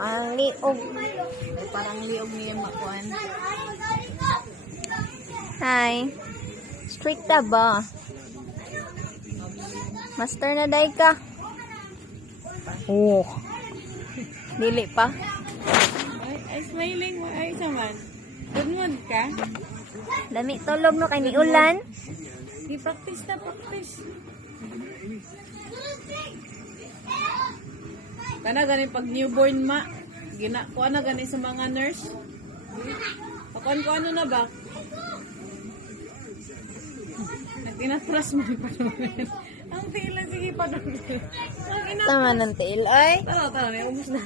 Ang liog. Ay, parang liog niya makuan. Hi. Strict na ba? Master na day ka. Oh. Dili pa. Ay, smiling mo. Ay, saman. Good mood ka? Dami tulog no kay ni ulan. I-practice na, practice. Kana gani pag newborn ma. Kuha na gani sa mga nurse. Pakuan ko ano na ba? Nagtinatras mo pa naman. Ang tila, sige pa naman. Tama ng tail ay. Tara, may ubus na.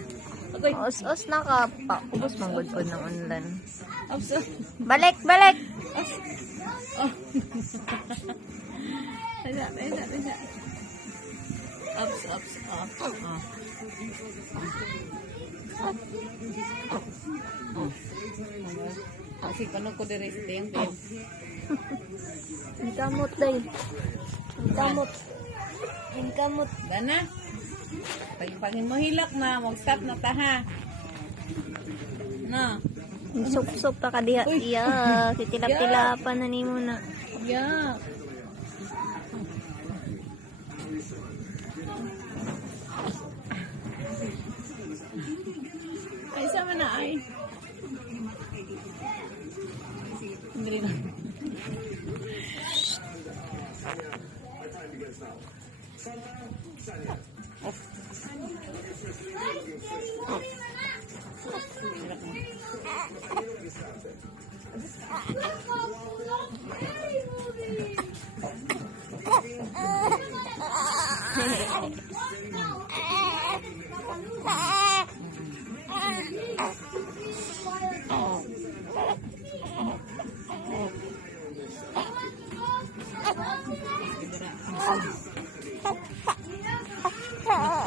Okay. Os na ka pa. Ubos mang good po ng ulan. Abso. Balik, balik. Oh. Tesa. Ups. Oh. Kasi paano ko direct yung kayo? Ang kamot day. Ang kamot. Gana? Pag mahilak na, mag-stop na ta ha. Na. Sup-sup pa ka diha. Iya, titilap-tilapan na nimo na. Yeah. Ay, sama na ay. Hindi na.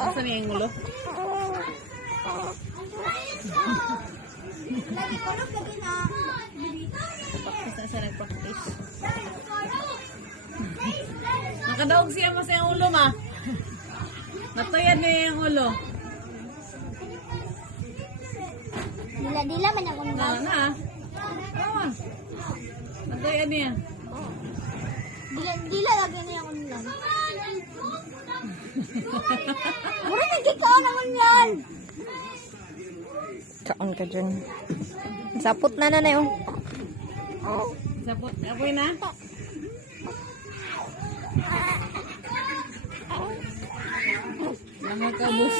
Asa niya yung ulo? Practice na nag-practice. Nakadaog siya mo sa yung ulo ma. Natuyan niya yung ulo. Dila-dila man ako Na. Natuyan niya. Dila lagi niya ako nilan. Mura nagkikaon naman yan. Kaon ka dyan. Sapot na yung. Sapot. Apoy na. Lamang kabus.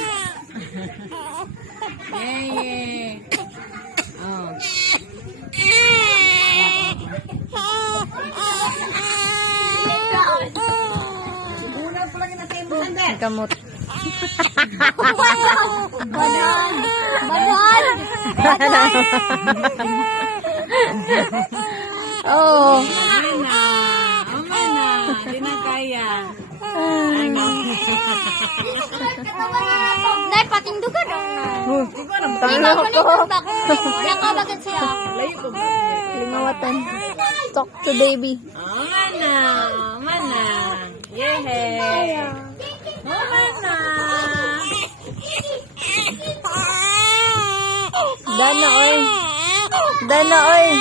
Yay! Oh. Ang kamot. Badan! Oh. Amay na. Di na kaya. Dahil patindugan dong na. Di ko alam. Tanga ko. Nakabagat siya. Layo ko. Lingawatan. Talk to baby. Mana. Yehey. Mana. Dana oy.